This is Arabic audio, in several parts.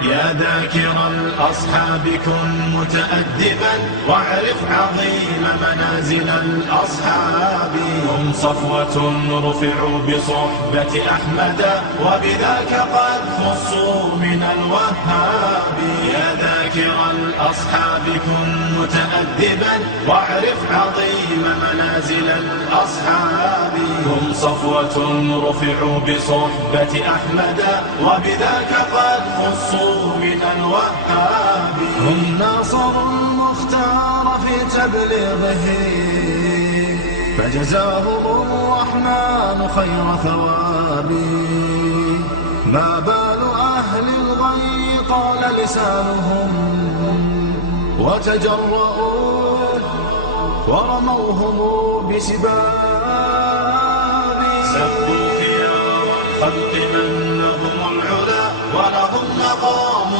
يا ذاكر الأصحاب كن متأدبا واعرف عظيم منازل الأصحاب. هم صفوة رفعوا بصحبة أحمد وبذاك قد خصوا من الوهاب. يا ذاكر الأصحاب كن متأدبا واعرف عظيم منازل الأصحاب. هم صفوة رفعوا بصحبة أحمد وبذاك قد خصوا من الوهاب. هم ناصروا المختار في تبليغه فجزاهم الرحمن خير ثواب. ما بال أهل الغي طال لسانهم وتجرؤوا ورموهم بسباب. سبوا خيار الخلق من لهم العلا ولهم مقام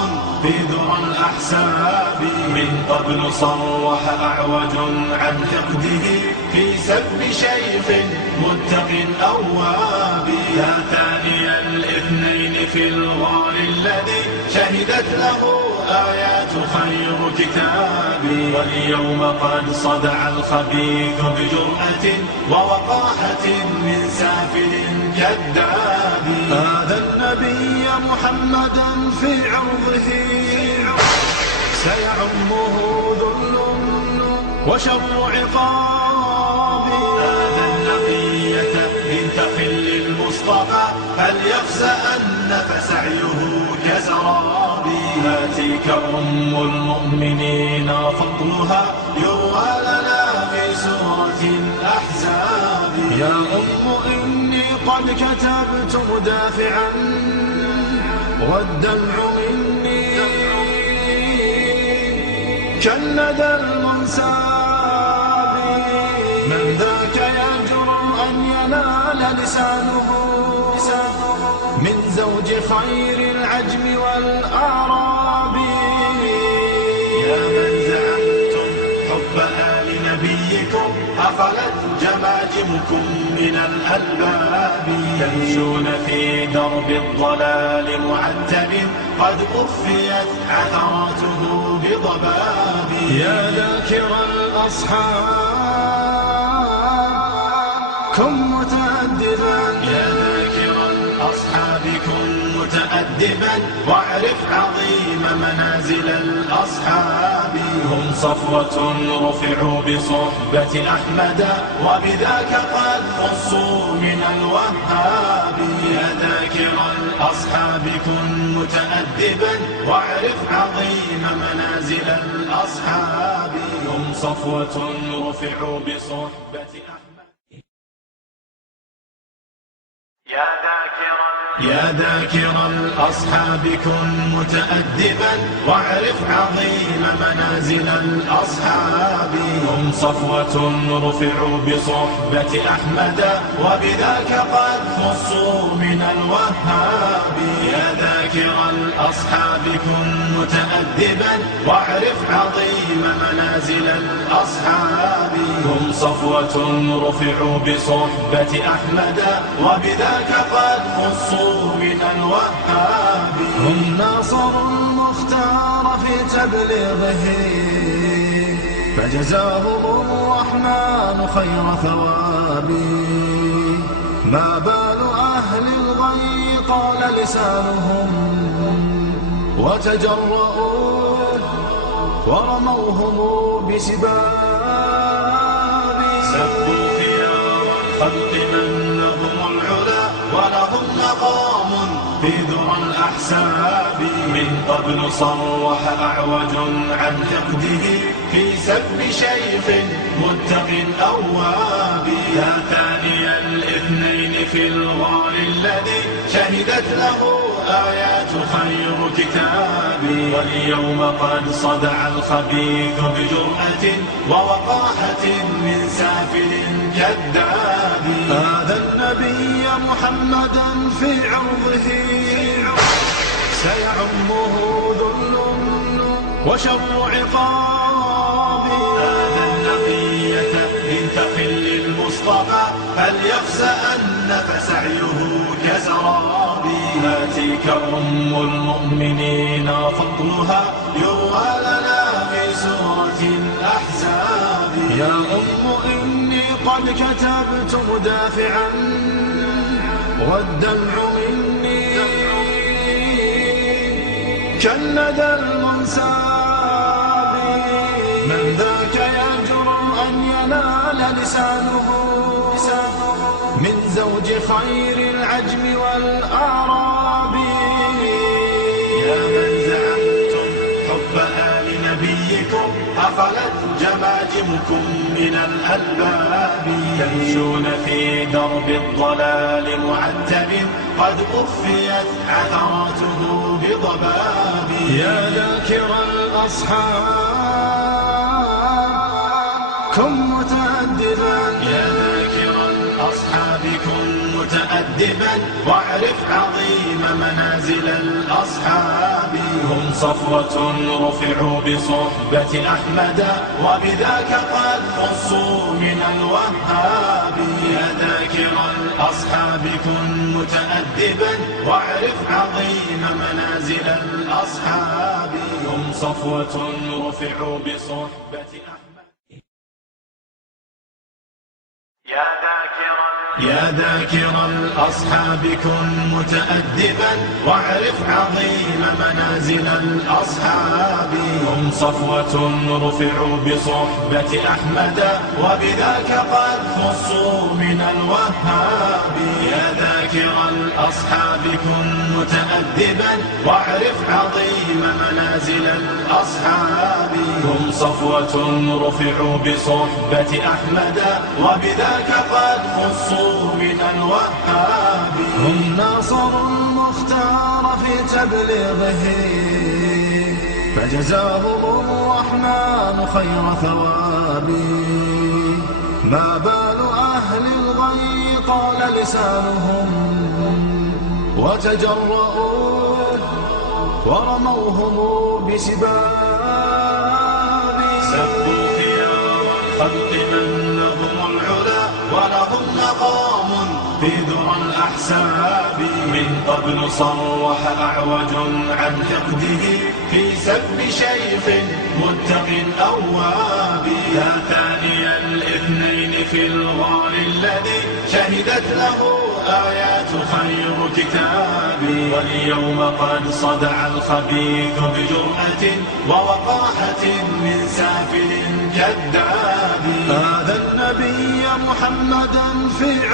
في ذرى الأحساب. من قبل صرح أعوج عن حقده في سب شيخ متق أواب. يا ثاني الاثنين في الغار الذي شهدت له آيات خير كتاب. واليوم قد صدع الخبيث بجرأة ووقاحة من سافل كذاب. هذا النبي محمدا في عرضه سيعمه ذل وشر عقاب. هذا النقية بنت خل المصطفى فليخزأن فسعيه كزراب. هاتيك أم المؤمنين فضلها يروى لنا في سورة الأحزاب. يا أم إني قد كتبت مدافعا والدمع مني كالندى المنساب. من ذاك يجرؤ أن ينال لسانه من زوج خير العجم والأعراب. يا من زعمتم حب آل نبيكم أخلت جماجمكم من الألباب. تمشون في درب الضلال معتب قد أخفيت عثراته بضباب. يا ذاكر الأصحاب كن متأدبا. يا ذاكر الأصحاب كن متأدبا واعرف عظيم منازل الأصحاب. هم صفوة رفعوا بصحبة أحمد وبذاك قد خصوا من الوهاب. يا ذاكر الأصحاب كن متأدبا واعرف عظيم منازل الأصحاب. هم صفوة رفعوا بصحبة أحمد. يا ذاكر الأصحاب كن متأدبا واعرف عظيم منازل الأصحاب. هم صفوة رفعوا بصحبة أحمد وبذاك قد خصوا من الوهاب. يا ذاكر الأصحاب كن متأدبا واعرف عظيم منازل الأصحاب. هم صفوة رفعوا بصحبة أحمد وبذاك قد خصوا من الوهاب. هم ناصروا المختار في تبليغه فجزاهم الرحمن خير ثواب. ما بال أهل الغي طال لسانهم وتجرؤوا ورموهم بسباب. سبوا خيار الخلق من لهم العلا ولهم مقام في ذرى الأحساب. من قبل صرح أعوج عن حقده في سب شيخ متق أواب. يا ثاني الاثنين في الغار الذي شهدت له آيات خير كتاب. واليوم قد صدع الخبيث بجرأة ووقاحة من سافل كذاب. هذا النبي محمدا في عرضه سيعمه ذل وشر عقاب. هذا النقية بنت خل المصطفى فليخزأن فسعيه كزراب. هاتيك أم المؤمنين فضلها يروى لنا في سورة الأحزاب. يا أم إني قد كتبت مدافعا والدمع مني كالندى المنساب. من ذاك يجرؤ أن ينال لسانه من زوج خير العجم والأعراب. يا من زعمتم حب آل نبيكم أخلت جماجمكم من الألباب. تمشون في درب الضلال معتب قد أخفيت عثراته بضباب. يا ذاكر الأصحاب كن متأدبا. يا ذاكر الأصحاب كن متأدبا واعرف عظيم منازل الأصحاب. هم صفوة رفعوا بصحبة أحمد وبذاك قد خصوا من الوهاب. يا ذاكر الأصحاب كن متأدبا واعرف عظيم منازل الأصحاب. هم صفوة رفعوا بصحبة أحمد. يا ذاكر الأصحاب كن متأدبا واعرف عظيم منازل الأصحاب. هم صفوة رفعوا بصحبة أحمد وبذاك قد خصوا من الوهاب. يا ذاكر الأصحاب كن متأدبا واعرف عظيم منازل الأصحاب. هم صفوة رفعوا بصحبة أحمد وبذاك قد خصوا من الوهاب. هم ناصروا المختار في تبليغه فجزاهم الرحمن خير ثواب. ما بال أهل الغي قال لسانهم وتجرؤوا ورموهم بسباب. سبوا خيار الخلق من لهم العلا ولهم مقام في ذرى الأحساب. من قبل صرح أعوج عن حقده في سب شيخ متق أواب. يا ثاني الاثنين في الغار الذي شهدت له آيات خير كتاب. واليوم قد صدع الخبيث بجرأة ووقاحة من سافل كذاب. هذا النبي محمدا في